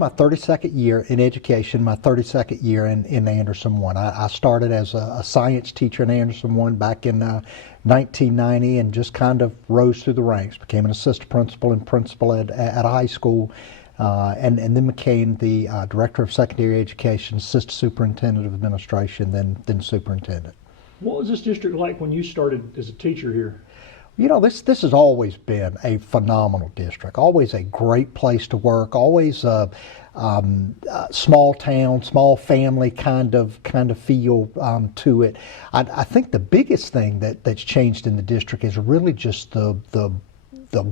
my 32nd year in education, my 32nd year in Anderson 1. I started as a science teacher in Anderson 1 back in 1990 and just kind of rose through the ranks, became an assistant principal and principal at a high school, and then became the director of secondary education, assistant superintendent of administration, then superintendent. What was this district like when you started as a teacher here? You know, this has always been a phenomenal district, always a great place to work, always a small town, small family kind of feel to it. I think the biggest thing that's changed in the district is really just the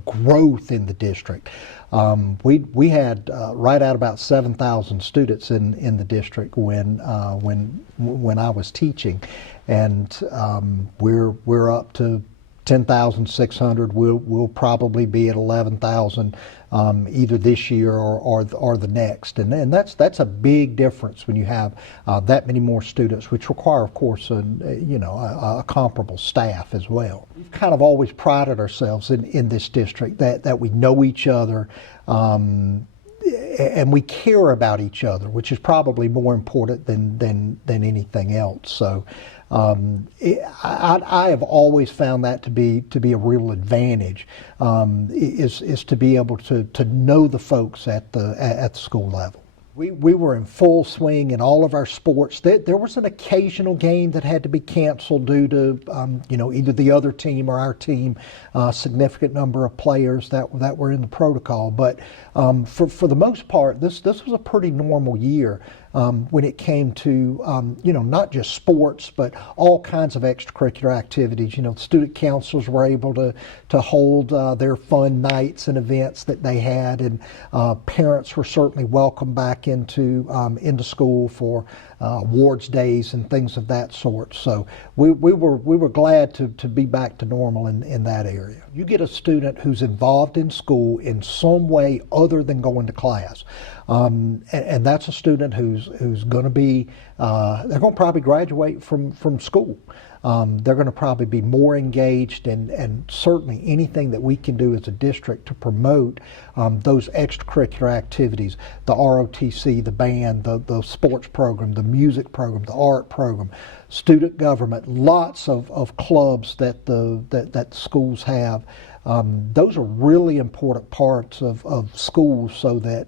growth in the district. We had right at about 7,000 students in the district when I was teaching, and we're up to 10,600. We'll probably be at 11,000 either this year or the next, and that's a big difference when you have that many more students, which require, of course, a comparable staff as well. We've kind of always prided ourselves in this district that we know each other. And we care about each other, which is probably more important than anything else. So I have always found that to be a real advantage, is to be able to know the folks at the school level. We were in full swing in all of our sports. There was an occasional game that had to be canceled due to either the other team or our team, significant number of players that were in the protocol. But for the most part, this was a pretty normal year when it came to not just sports, but all kinds of extracurricular activities. Student councils were able to hold their fun nights and events that they had, and parents were certainly welcome back into school for awards days and things of that sort. So we were glad to be back to normal in that area. You get a student who's involved in school in some way other than going to class, and that's a student who's going to be they're going to probably graduate from school. They're going to probably be more engaged, and certainly anything that we can do as a district to promote those extracurricular activities, the ROTC, the band, the sports program, the music program, the art program, student government, lots of clubs that schools have. Those are really important parts of schools, so that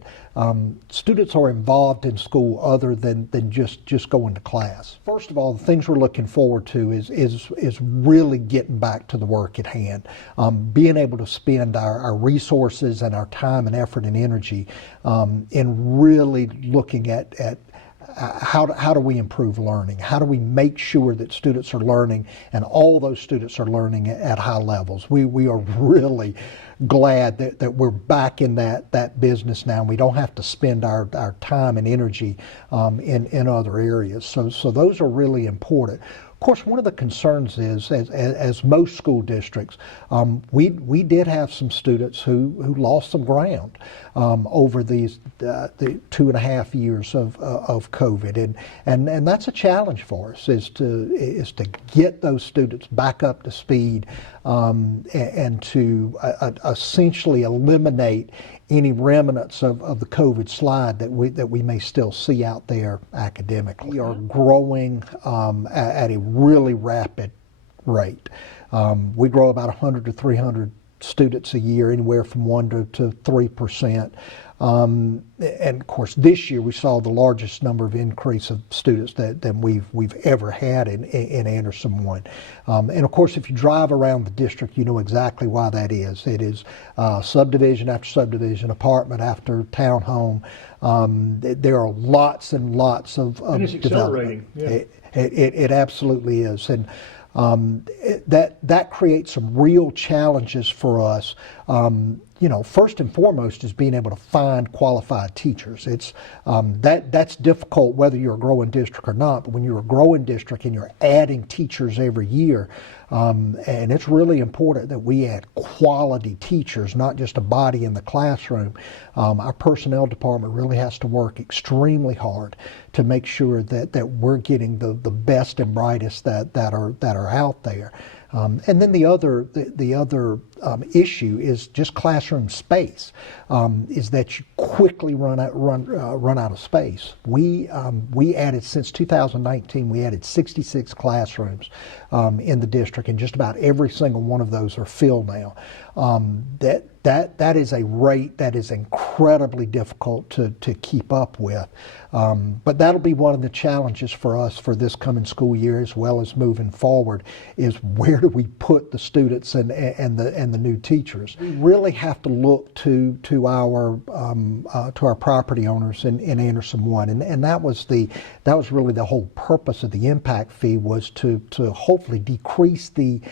students are involved in school other than just going to class. First of all, the things we're looking forward to is really getting back to the work at hand, being able to spend our resources and our time and effort and energy in really looking at how do we improve learning? How do we make sure that students are learning, and all those students are learning at high levels? We are really glad that we're back in that business now, and we don't have to spend our time and energy in other areas. So those are really important. Of course, one of the concerns is, as most school districts, we did have some students who lost some ground over the 2.5 years of COVID, and that's a challenge for us, is to get those students back up to speed, and to essentially eliminate any remnants of the COVID slide that we may still see out there academically. We are growing at a really rapid rate. We grow about 100 to 300 students a year, anywhere from 1 to 3%. And of course, this year we saw the largest number of increase of students than we've ever had in Anderson 1. And of course, if you drive around the district, you know exactly why that is. It is subdivision after subdivision, apartment after townhome. There are lots and lots of and it's development. Accelerating. Yeah. It absolutely is, and that creates some real challenges for us. First and foremost is being able to find qualified teachers. It's that's difficult whether you're a growing district or not. But when you're a growing district and you're adding teachers every year, and it's really important that we add quality teachers, not just a body in the classroom. Our personnel department really has to work extremely hard to make sure that we're getting the best and brightest that are out there. And then the other issue is just classroom space. Is that you quickly run out of space. We added, since 2019, we added 66 classrooms in the district, and just about every single one of those are filled now. That is a rate that is incredibly difficult to keep up with. But that'll be one of the challenges for us for this coming school year, as well as moving forward, is where do we put the students and the new teachers. We really have to look to our property owners in Anderson One, and that was really the whole purpose of the impact fee, was to hopefully decrease the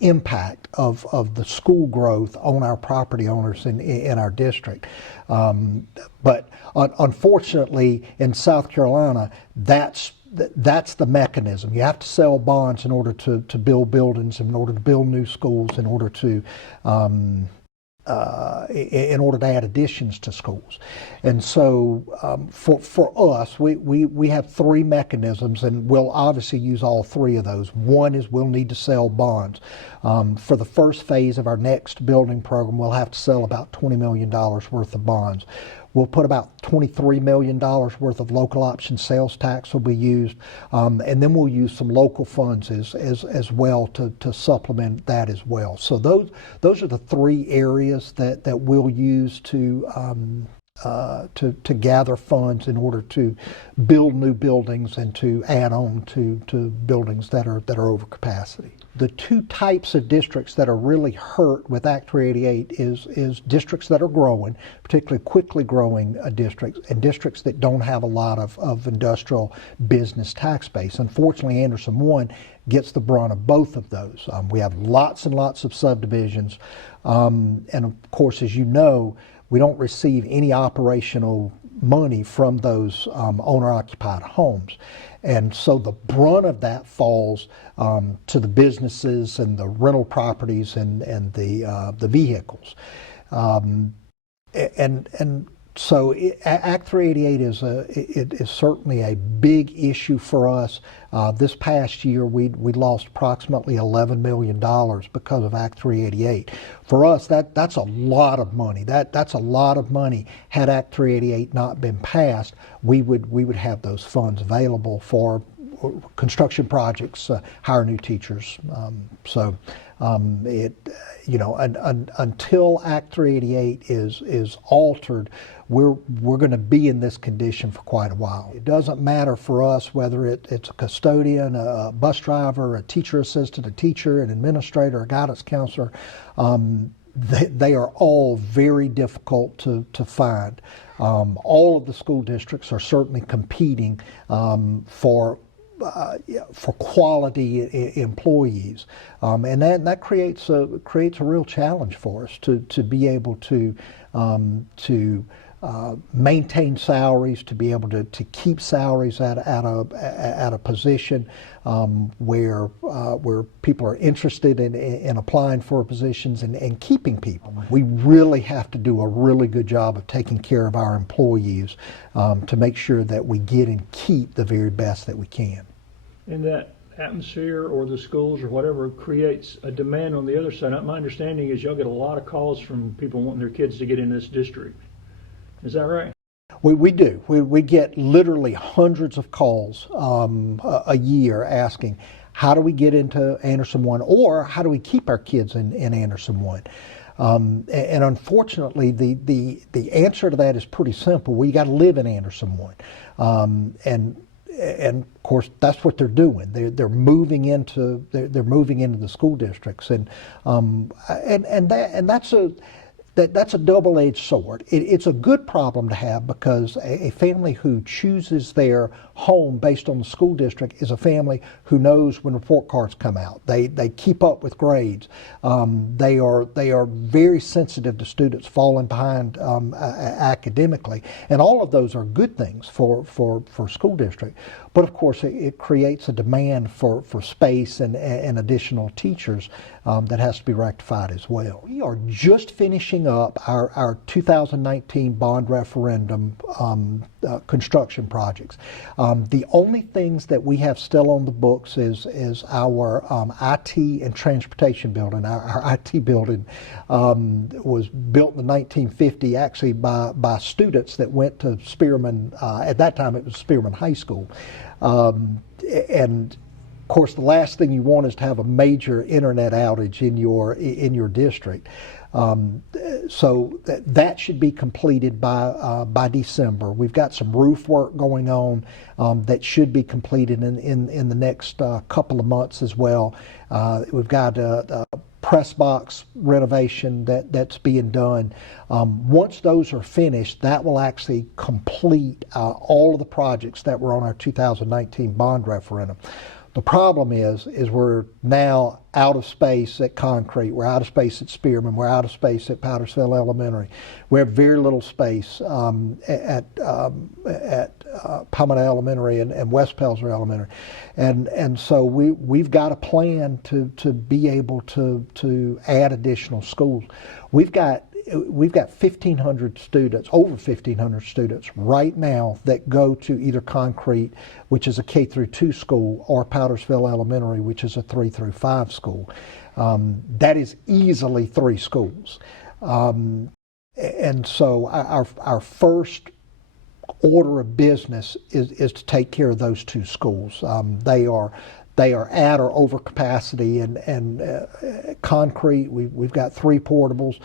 impact of the school growth on our property owners in our district. But unfortunately, in South Carolina, that's the mechanism. You have to sell bonds in order to build buildings, in order to build new schools, in order to add additions to schools. And so for us, we have three mechanisms, and we'll obviously use all three of those. One is we'll need to sell bonds. For the first phase of our next building program, we'll have to sell about $20 million worth of bonds. We'll put about $23 million worth of local option sales tax will be used, and then we'll use some local funds as well to supplement that as well. So those are the three areas that we'll use to gather funds in order to build new buildings and to add on to buildings that are over capacity. The two types of districts that are really hurt with Act 388 is districts that are growing, particularly quickly growing districts, and districts that don't have a lot of industrial business tax base. Unfortunately, Anderson One gets the brunt of both of those. We have lots and lots of subdivisions, and of course, as you know, we don't receive any operational money from those owner-occupied homes. And so the brunt of that falls to the businesses and the rental properties and the vehicles. So Act 388 is certainly a big issue for us. This past year, we lost approximately $11 million because of Act 388. For us, that's a lot of money. That's a lot of money. Had Act 388 not been passed, we would have those funds available for construction projects, hire new teachers. Until Act 388 is altered, we're going to be in this condition for quite a while. It doesn't matter for us whether it's a custodian, a bus driver, a teacher assistant, a teacher, an administrator, a guidance counselor. They are all very difficult to find. All of the school districts are certainly competing for quality employees, and that creates a real challenge for us to be able to maintain salaries, to be able to keep salaries at a position where people are interested in applying for positions and keeping people. We really have to do a really good job of taking care of our employees to make sure that we get and keep the very best that we can. And that atmosphere, or the schools or whatever, creates a demand on the other side. My understanding is y'all get a lot of calls from people wanting their kids to get in this district. Is that right? We do. We get literally hundreds of calls a year asking, how do we get into Anderson One, or how do we keep our kids in Anderson One? And unfortunately, the answer to that is pretty simple. We got to live in Anderson One, and of course that's what they're doing. They're moving into the school districts, and that's a double-edged sword. It's a good problem to have, because a family who chooses their home based on the school district is a family who knows when report cards come out. They keep up with grades. They are very sensitive to students falling behind academically, and all of those are good things for school district. But of course, it creates a demand for space and additional teachers that has to be rectified as well. We are just finishing finishing up our 2019 bond referendum construction projects. The only things that we have still on the books is our IT and transportation building. Our IT building was built in the 1950, actually by students that went to Spearman. At that time, it was Spearman High School, and of course, the last thing you want is to have a major internet outage in your district. So that should be completed by December. We've got some roof work going on that should be completed in the next couple of months as well. We've got a press box renovation that's being done. Once those are finished, that will actually complete all of the projects that were on our 2019 bond referendum. The problem is we're now out of space at Concrete. We're out of space at Spearman. We're out of space at Powdersville Elementary. We have very little space at Palmetto Elementary and West Pelzer Elementary, and so we've got a plan to be able to add additional schools. We've got 1,500 students, over 1,500 students right now that go to either Concrete, which is a K through 2 school, or Powdersville Elementary, which is a 3 through 5 school. That is easily 3 schools. And so our first order of business is to take care of those 2 schools. They are at or over capacity, and Concrete, we've got 3 portables.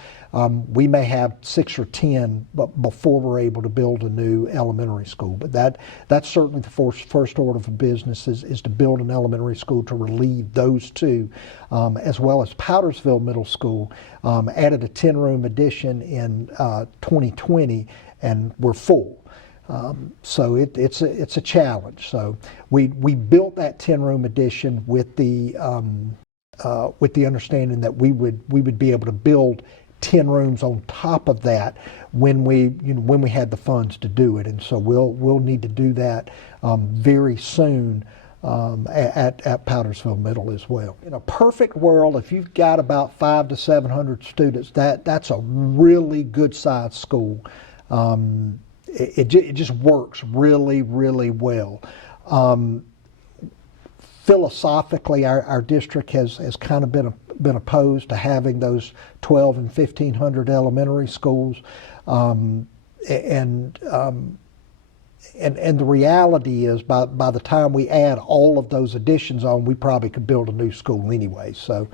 We may have 6 or 10 before we're able to build a new elementary school. But that's certainly the first order of business is to build an elementary school to relieve those 2, as well as Powdersville Middle School added a 10-room addition in 2020, and we're full. So it's a challenge. So we built that 10-room addition with the understanding that we would be able to build 10 rooms on top of that when we had the funds to do it, and so we'll need to do that very soon at Powdersville Middle as well. In a perfect world, if you've got about 500 to 700 students, that's a really good sized school. It just works really, really well. Philosophically, our district has kind of been opposed to having those 12 and 1,500 elementary schools, and the reality is by the time we add all of those additions on, we probably could build a new school anyway. So.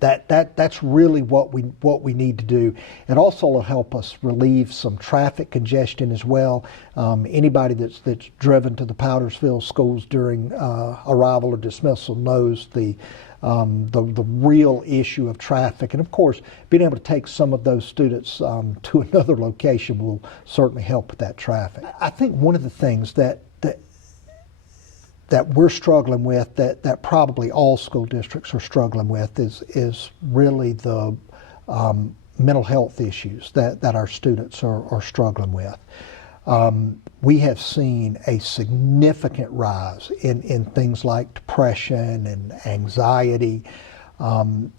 That's really what we need to do. It also will help us relieve some traffic congestion as well. Anybody that's driven to the Powdersville schools during arrival or dismissal knows the real issue of traffic, and of course, being able to take some of those students to another location will certainly help with that traffic. I think one of the things that we're struggling with, that probably all school districts are struggling with, is really the mental health issues that our students are struggling with. We have seen a significant rise in things like depression and anxiety, and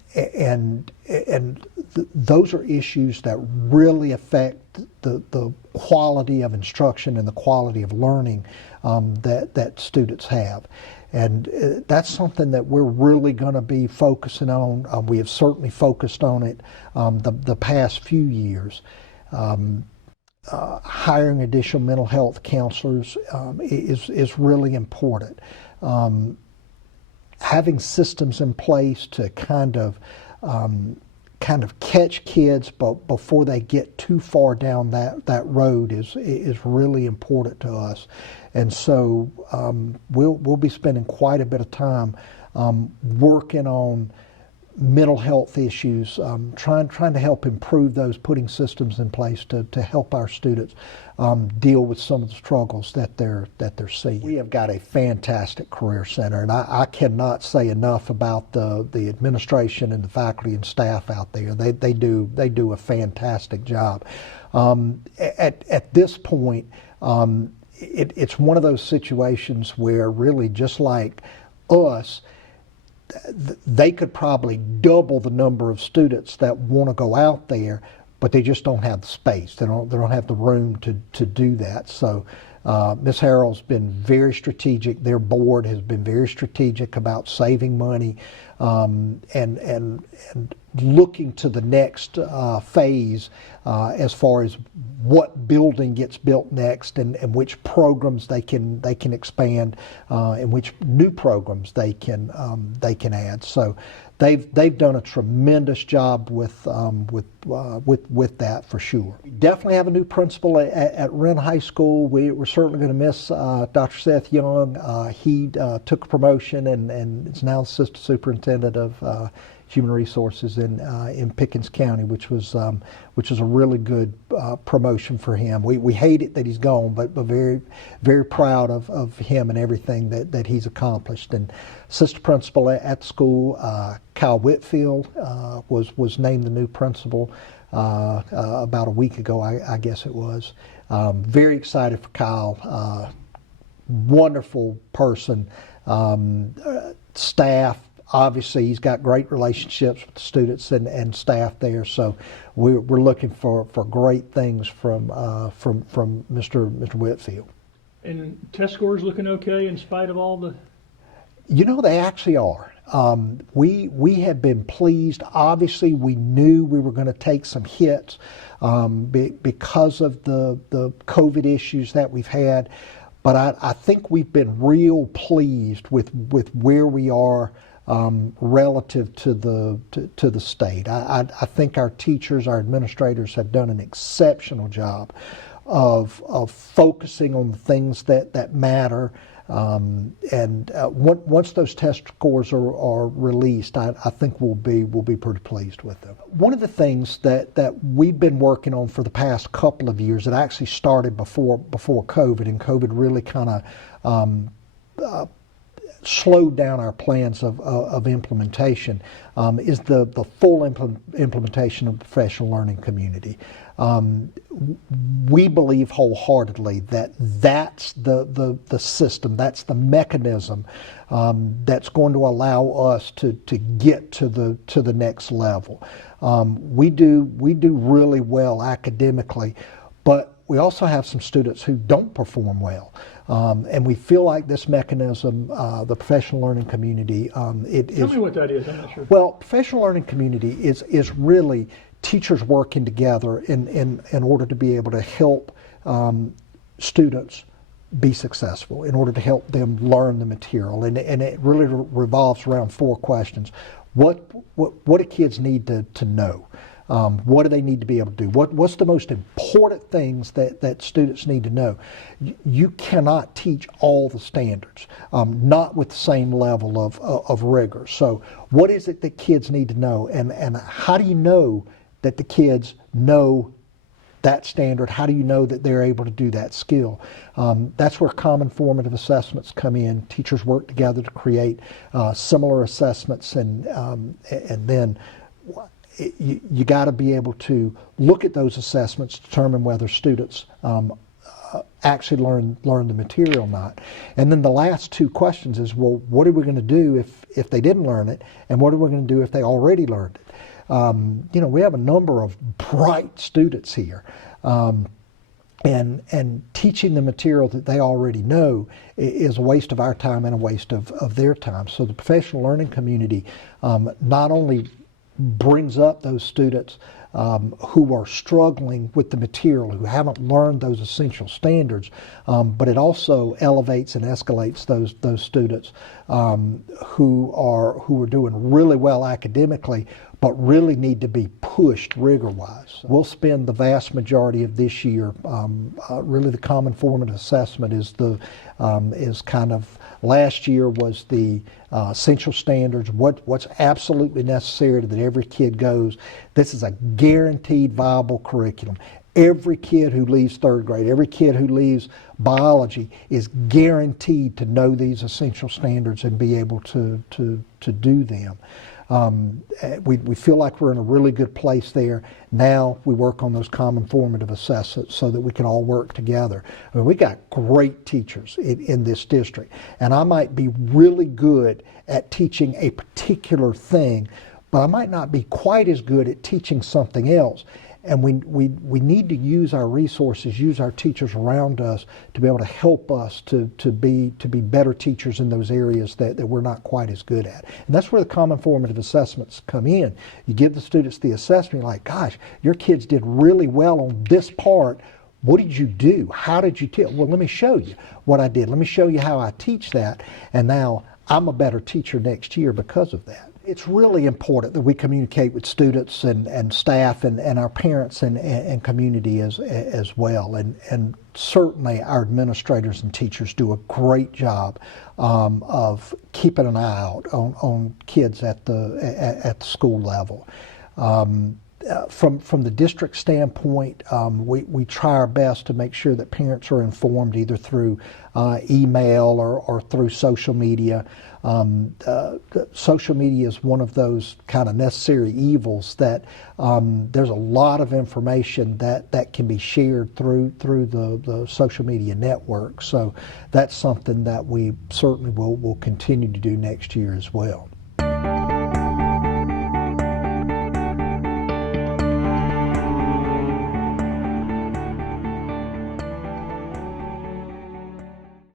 those are issues that really affect the quality of instruction and the quality of learning that students have. And that's something that we're really going to be focusing on. We have certainly focused on it the past few years. Hiring additional mental health counselors is really important. Having systems in place to kind of catch kids before they get too far down that road is really important to us. And so we'll be spending quite a bit of time working on mental health issues, trying to help improve those, putting systems in place to help our students deal with some of the struggles that they're seeing. We have got a fantastic career center, and I cannot say enough about the administration and the faculty and staff out there. They do a fantastic job. At this point, it's one of those situations where really, just like us, they could probably double the number of students that want to go out there, but they just don't have the space. They don't have the room to do that. So Ms. Harrell's been very strategic. Their board has been very strategic about saving money and looking to the next phase as far as what building gets built next and which programs they can expand and which new programs they can add. So they've done a tremendous job with that for sure. We definitely have a new principal at Wren High School. We're certainly going to miss Dr. Seth Young. He took a promotion and is now assistant superintendent of Human Resources in Pickens County, which was a really good promotion for him. We hate it that he's gone, but very, very proud of him and everything that he's accomplished. And assistant principal at school, Kyle Whitfield, was named the new principal about a week ago, I guess it was. Very excited for Kyle. Wonderful person. Staff. Obviously, he's got great relationships with the students and staff there, so we're looking for great things from Mr. Whitfield. And test scores looking okay in spite of all the... You know, they actually are. We have been pleased. Obviously, we knew we were going to take some hits because of the COVID issues that we've had, but I think we've been real pleased with where we are relative to the state. I think our teachers, our administrators have done an exceptional job of focusing on the things that matter. Once those test scores are released, I think we'll be pretty pleased with them. One of the things that we've been working on for the past couple of years, that actually started before COVID, and COVID really kind of slowed down our plans of implementation, is the full implementation of the professional learning community. We believe wholeheartedly that that's the system, that's the mechanism that's going to allow us to get to the next level. We do really well academically, but we also have some students who don't perform well. And we feel like this mechanism, the professional learning community, Tell me what that is, I'm not sure. Well, professional learning community is really teachers working together in order to be able to help students be successful, in order to help them learn the material. And it really revolves around 4 questions. What do kids need to know? What do they need to be able to do? What's the most important things that students need to know? You cannot teach all the standards, not with the same level of rigor. So what is it that kids need to know? And how do you know that the kids know that standard? How do you know that they're able to do that skill? That's where common formative assessments come in. Teachers work together to create similar assessments, and then you got to be able to look at those assessments, determine whether students actually learn the material or not. And then the last 2 questions is, well, what are we going to do if they didn't learn it, and what are we going to do if they already learned it? We have a number of bright students here, and teaching the material that they already know is a waste of our time and a waste of their time. So the professional learning community not only brings up those students who are struggling with the material, who haven't learned those essential standards, but it also elevates and escalates those students who are doing really well academically, but really need to be pushed rigor-wise. We'll spend the vast majority of this year, really the common formative assessment is kind of, last year was the essential standards, what's absolutely necessary that every kid goes. This is a guaranteed viable curriculum. Every kid who leaves third grade, every kid who leaves biology is guaranteed to know these essential standards and be able to do them. We feel like we're in a really good place there. Now we work on those common formative assessments so that we can all work together. I mean, we got great teachers in this district, and I might be really good at teaching a particular thing, but I might not be quite as good at teaching something else. And we need to use our resources, use our teachers around us to be able to help us to be better teachers in those areas that we're not quite as good at. And that's where the common formative assessments come in. You give the students the assessment, you're like, gosh, your kids did really well on this part. What did you do? How did you teach? Well, let me show you what I did. Let me show you how I teach that. And now I'm a better teacher next year because of that. It's really important that we communicate with students and staff and our parents and community as well. And certainly our administrators and teachers do a great job of keeping an eye out on kids at the school level. From the district standpoint, we try our best to make sure that parents are informed either through email or through social media. Social media is one of those kind of necessary evils that there's a lot of information that can be shared through the social media network. So that's something that we certainly will continue to do next year as well.